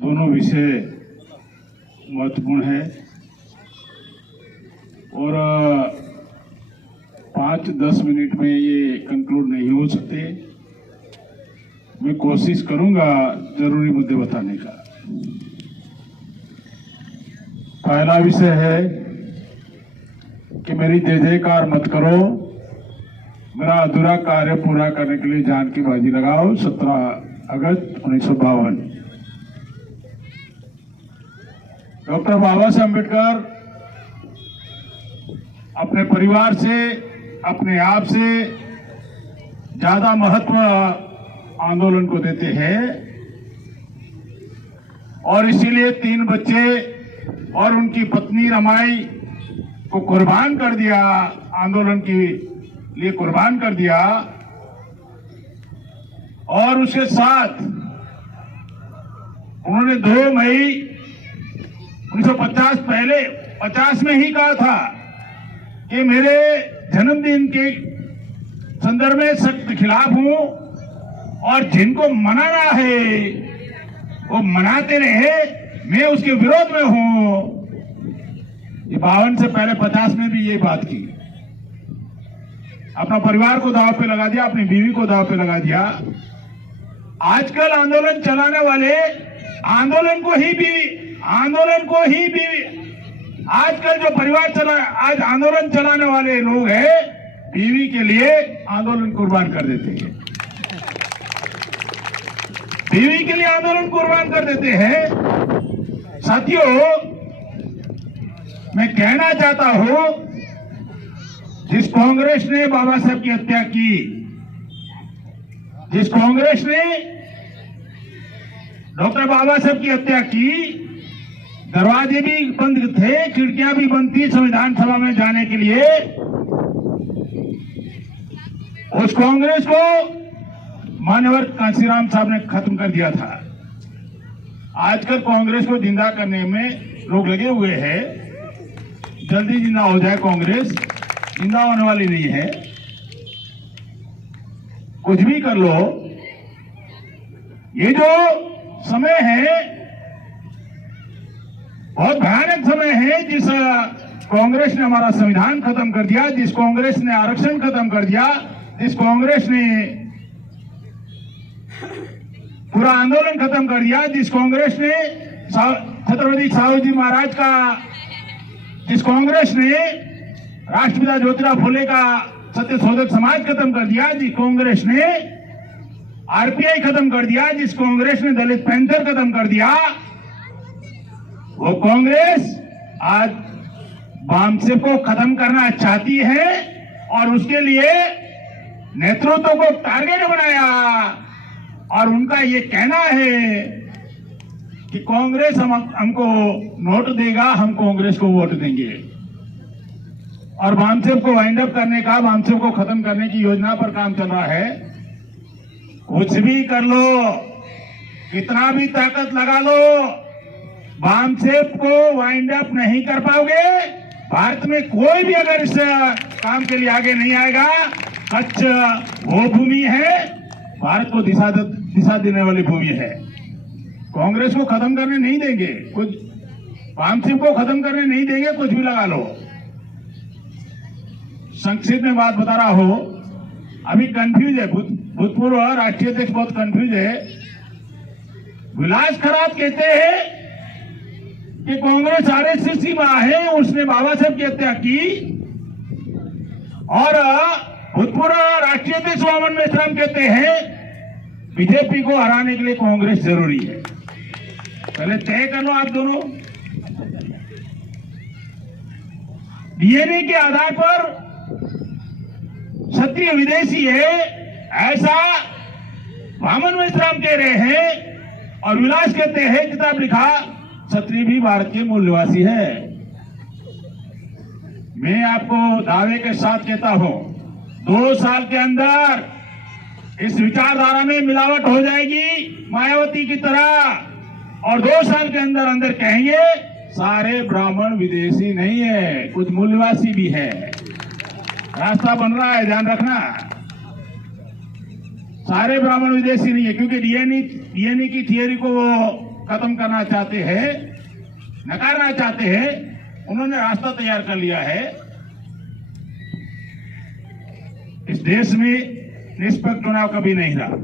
दोनों विषय महत्वपूर्ण है और 5-10 मिनट में ये कंक्लूड नहीं हो सकते। मैं कोशिश करूंगा जरूरी मुद्दे बताने का। पहला विषय है कि मेरी जय जयकार मत करो, मेरा अधूरा कार्य पूरा करने के लिए जान की बाजी लगाओ। 17 अगस्त 1952। डॉक्टर बाबा साहब अम्बेडकर अपने परिवार से, अपने आप से ज्यादा महत्व आंदोलन को देते हैं और इसीलिए 3 बच्चे और उनकी पत्नी रमाई को कुर्बान कर दिया, आंदोलन के लिए कुर्बान कर दिया। और उसके साथ उन्होंने 2 मई 1950 पहले 50 में ही कहा था कि मेरे जन्मदिन के संदर्भ में सख्त खिलाफ हूं और जिनको मनाना है वो मनाते रहे, मैं उसके विरोध में हूं। ये 52 से पहले 50 में भी ये बात की। अपना परिवार को दांव पे लगा दिया, अपनी बीवी को दांव पे लगा दिया। आजकल आंदोलन चलाने वाले आंदोलन को ही बीवी आजकल जो परिवार आज आंदोलन चलाने वाले लोग हैं, बीवी के लिए आंदोलन कुर्बान कर देते हैं, बीवी के लिए आंदोलन कुर्बान कर देते हैं। साथियों, मैं कहना चाहता हूं, जिस कांग्रेस ने बाबा साहब की हत्या की, जिस कांग्रेस ने डॉक्टर बाबा साहब की हत्या की, दरवाजे भी बंद थे, खिड़कियां भी बंद थी संविधान सभा में जाने के लिए, उस कांग्रेस को मान्यवर कांशीराम साहब ने खत्म कर दिया था। आजकल कांग्रेस को जिंदा करने में लोग लगे हुए हैं। जल्दी जिंदा हो जाए कांग्रेस, जिंदा होने वाली नहीं है। कुछ भी कर लो। ये जो समय है बहुत भयानक समय है। जिस कांग्रेस ने हमारा संविधान खत्म कर दिया, जिस कांग्रेस ने आरक्षण खत्म कर दिया, जिस कांग्रेस ने पूरा आंदोलन खत्म कर दिया, जिस कांग्रेस ने छत्रपति साहूजी महाराज का, जिस कांग्रेस ने राष्ट्रपिता ज्योतिराव फुले का सत्य शोधक समाज खत्म कर दिया, जिस कांग्रेस ने आरपीआई खत्म कर दिया, जिस कांग्रेस ने दलित पैंथर खत्म कर दिया, वो कांग्रेस आज वामसे को खत्म करना चाहती है और उसके लिए नेतृत्व को टारगेट बनाया। और उनका ये कहना है कि कांग्रेस हमको नोट देगा, हम कांग्रेस को वोट देंगे। और वामसेव को वाइंड अप करने का, वामसेव को खत्म करने की योजना पर काम चल रहा है। कुछ भी कर लो, कितना भी ताकत लगा लो, वामसेव को वाइंड अप नहीं कर पाओगे। भारत में कोई भी अगर इस काम के लिए आगे नहीं आएगा, सच वो भूमि है, भारत को दिशा देने वाली भूमि है। कांग्रेस को खत्म करने नहीं देंगे, कुछ वामसेव को खत्म करने नहीं देंगे, कुछ भी लगा लो। संक्षिप्त में बात बता रहा हूं, अभी कंफ्यूज है, भूतपूर्व राष्ट्रीय अध्यक्ष बहुत कंफ्यूज है। विलास खरात कहते हैं कि कांग्रेस आरएसएस की मां है, उसने बाबा साहब की हत्या की। और भूतपूर्व राष्ट्रीय अध्यक्ष वामन मेश्राम कहते हैं बीजेपी को हराने के लिए कांग्रेस जरूरी है। पहले तय कर लो आप दोनों। डीएनए के आधार पर क्षत्रिय विदेशी है, ऐसा वामन मेश्राम कह रहे हैं। और विलास कहते हैं, किताब लिखा, क्षत्रिय भी भारत के मूल निवासी है। मैं आपको दावे के साथ कहता हूं, 2 साल के अंदर इस विचारधारा में मिलावट हो जाएगी मायावती की तरह। और 2 साल के अंदर अंदर कहेंगे सारे ब्राह्मण विदेशी नहीं है, कुछ मूल निवासी भी है। रास्ता बन रहा है, ध्यान रखना। सारे ब्राह्मण विदेशी नहीं है, क्योंकि डीएनए की थियरी को वो खत्म करना चाहते हैं, नकारना चाहते हैं, उन्होंने रास्ता तैयार कर लिया है। इस देश में निष्पक्ष चुनाव कभी नहीं रहा,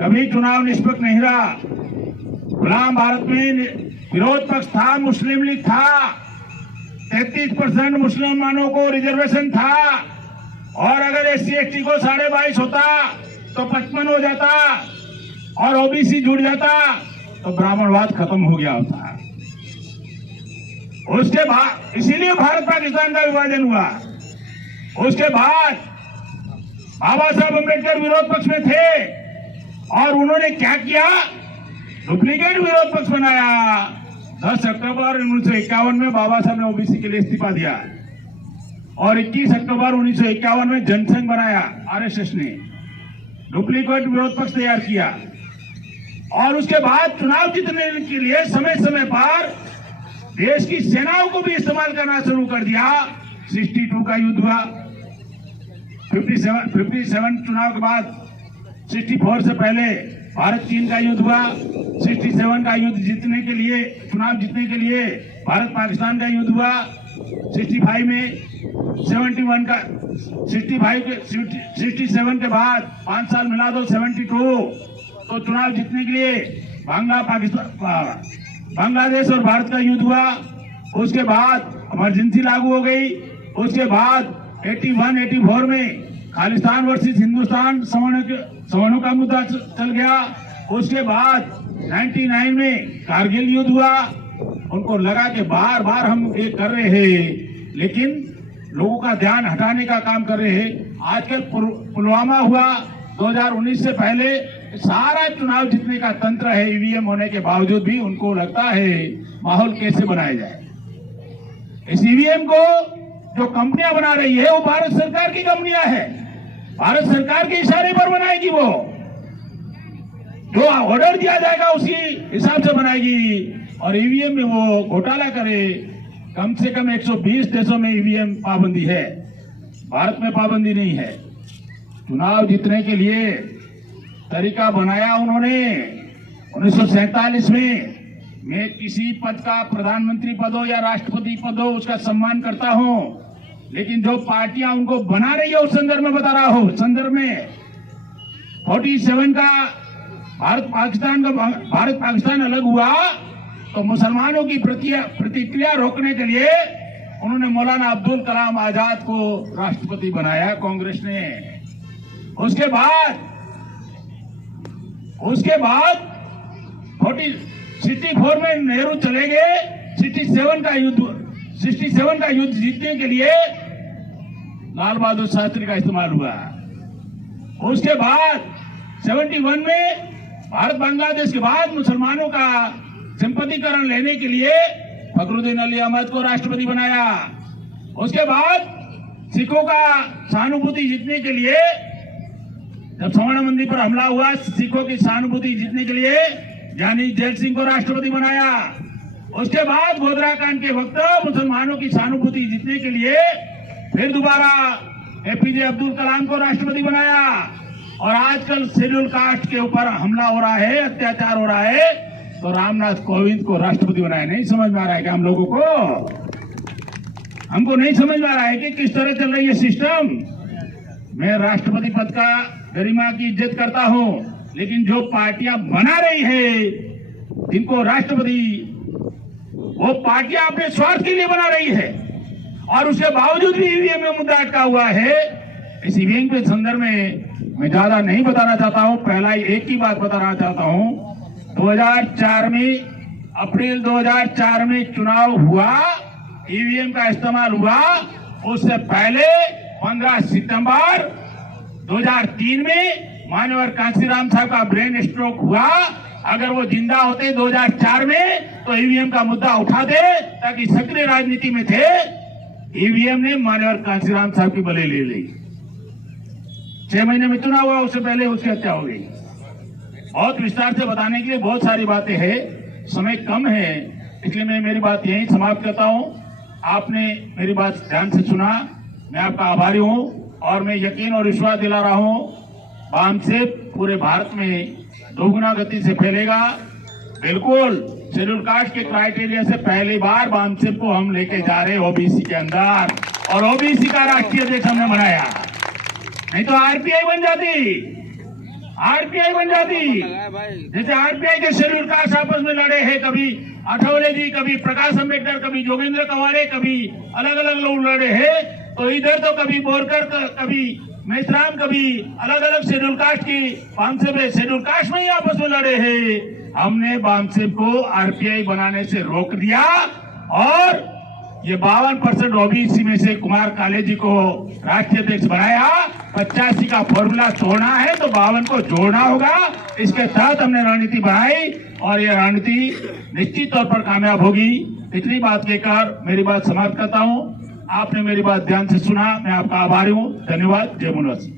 कभी चुनाव निष्पक्ष नहीं रहा। गुलाम भारत में विरोध पक्ष था, मुस्लिम लीग था, 33% मुसलमानों को रिजर्वेशन था, और अगर SC/ST को 22.5 होता तो 55 हो जाता, और OBC जुड़ जाता तो ब्राह्मणवाद खत्म हो गया होता। उसके बाद इसीलिए भारत पाकिस्तान का विभाजन हुआ। उसके बाद बाबा साहब अम्बेडकर विरोध पक्ष में थे और उन्होंने क्या किया, डुप्लीकेट विरोध पक्ष बनाया। 10 अक्टूबर 1951 में बाबा साहब ने OBC के लिए इस्तीफा दिया और 21 अक्टूबर 1951 में जनसंघ बनाया। RSS ने डुप्लीकेट विरोध पक्ष तैयार किया और उसके बाद चुनाव जीतने के लिए समय समय पर देश की सेनाओं को भी इस्तेमाल करना शुरू कर दिया। 62 का युद्ध हुआ, 57 चुनाव के बाद 64 से पहले भारत चीन का युद्ध हुआ, 67 का युद्ध जीतने के लिए, चुनाव जीतने के लिए भारत पाकिस्तान का युद्ध हुआ, 65 में 71 का 67 के बाद 5 साल मिला दो 72, तो चुनाव जीतने के लिए बांग्लादेश और भारत का युद्ध हुआ। उसके बाद इमरजेंसी लागू हो गई। उसके बाद 81-84 में खालिस्तान वर्सेस हिंदुस्तान सवर्णों का मुद्दा चल गया। उसके बाद 99 में कारगिल युद्ध हुआ। उनको लगा कि बार बार हम ये कर रहे हैं, लेकिन लोगों का ध्यान हटाने का काम कर रहे हैं। आजकल पुलवामा हुआ 2019 से पहले, सारा चुनाव जीतने का तंत्र है। EVM होने के बावजूद भी उनको लगता है माहौल कैसे बनाया जाए। इस EVM को जो कंपनियां बना रही है वो भारत सरकार की कंपनियां है, भारत सरकार के इशारे पर बनाएगी। वो जो ऑर्डर दिया जाएगा उसी हिसाब से बनाएगी और EVM में वो घोटाला करे। कम से कम 120 देशों में EVM पाबंदी है, भारत में पाबंदी नहीं है। चुनाव जीतने के लिए तरीका बनाया उन्होंने 1947 में। मैं किसी पद का, प्रधानमंत्री पद हो या राष्ट्रपति पद हो, उसका सम्मान करता हूं, लेकिन जो पार्टियां उनको बना रही है उस संदर्भ में बता रहा हूं। संदर्भ में 47 का भारत पाकिस्तान अलग हुआ तो मुसलमानों की प्रतिक्रिया रोकने के लिए उन्होंने मौलाना अब्दुल कलाम आजाद को राष्ट्रपति बनाया कांग्रेस ने। उसके बाद 64 में नेहरू चले गए। 67 का युद्ध जीतने के लिए लाल बहादुर शास्त्री का इस्तेमाल हुआ। उसके बाद 71 में भारत बांग्लादेश के बाद मुसलमानों का सिंपतिकरण लेने के लिए फखरुद्दीन अली अहमद को राष्ट्रपति बनाया। उसके बाद सिखों का सहानुभूति जीतने के लिए, जब स्वर्ण मंदिर पर हमला हुआ, सिखों की सहानुभूति जीतने के लिए ज्ञानी जैल सिंह को राष्ट्रपति बनाया। उसके बाद गोधरा कांड के वक्त मुसलमानों की सहानुभूति जीतने के लिए फिर दोबारा APJ अब्दुल कलाम को राष्ट्रपति बनाया। और आजकल शेड्यूल कास्ट के ऊपर हमला हो रहा है, अत्याचार हो रहा है, तो रामनाथ कोविंद को राष्ट्रपति बनाया। नहीं समझ में आ रहा है क्या हम लोगों को? हमको नहीं समझ में आ रहा है कि किस तरह चल रही है सिस्टम। मैं राष्ट्रपति पद का गरिमा की इज्जत करता हूं, लेकिन जो पार्टियां बना रही है जिनको राष्ट्रपति, वो पार्टियां अपने स्वार्थ के लिए बना रही है और उसके बावजूद भी EVM में मुद्दा अटका हुआ है। इस EVM के संदर्भ में मैं ज्यादा नहीं बताना चाहता हूं, पहला एक ही बात बताना चाहता हूं। 2004 में, अप्रैल 2004 में चुनाव हुआ, EVM का इस्तेमाल हुआ। उससे पहले 15 सितंबर 2003 में मान्यवर कांशीराम साहब का ब्रेन स्ट्रोक हुआ। अगर वो जिंदा होते 2004 में तो EVM का मुद्दा उठाते, ताकि सक्रिय राजनीति में थे। EVM ने मान्यवर कांशीराम साहब की बलि ले ली। 6 महीने में चुनाव हुआ, उससे पहले उसकी हत्या हो गई। बहुत विस्तार से बताने के लिए बहुत सारी बातें हैं, समय कम है, इसलिए मैं मेरी बात यहीं समाप्त करता हूं। आपने मेरी बात ध्यान से सुना, मैं आपका आभारी हूं और मैं यकीन और विश्वास दिला रहा हूं, वामसेप पूरे भारत में दोगुना गति से फैलेगा। बिल्कुल शेड्यूल कास्ट के क्राइटेरिया से पहली बार बामसेप को हम लेके जा रहे ओबीसी के अंदर, और ओबीसी का राष्ट्रीय अध्यक्ष हमने बनाया। नहीं तो आरपीआई बन जाती, आरपीआई बन जाती। जैसे आरपीआई के शेड्यूल कास्ट आपस में लड़े हैं, कभी आठवले जी, कभी प्रकाश अंबेडकर, कभी जोगेंद्र कवाड़े, कभी अलग अलग लोग लड़े हैं। तो इधर तो कभी बोरकर, कभी मेश्राम, कभी अलग अलग शेड्यूल कास्ट की बामसेप शेड्यूल कास्ट में ही आपस में लड़े हैं। हमने बामसेप को आरपीआई बनाने से रोक दिया, और ये 52% ओबीसी में से कुमार काले जी को राष्ट्रीय अध्यक्ष बनाया। 85 का फॉर्मूला तोड़ना है तो 52 को जोड़ना होगा। इसके तहत हमने रणनीति बनाई, और ये रणनीति निश्चित तौर पर कामयाब होगी। इतनी बात कहकर मेरी बात समाप्त करता हूँ। आपने मेरी बात ध्यान से सुना, मैं आपका आभारी हूँ। धन्यवाद। जय मुनस।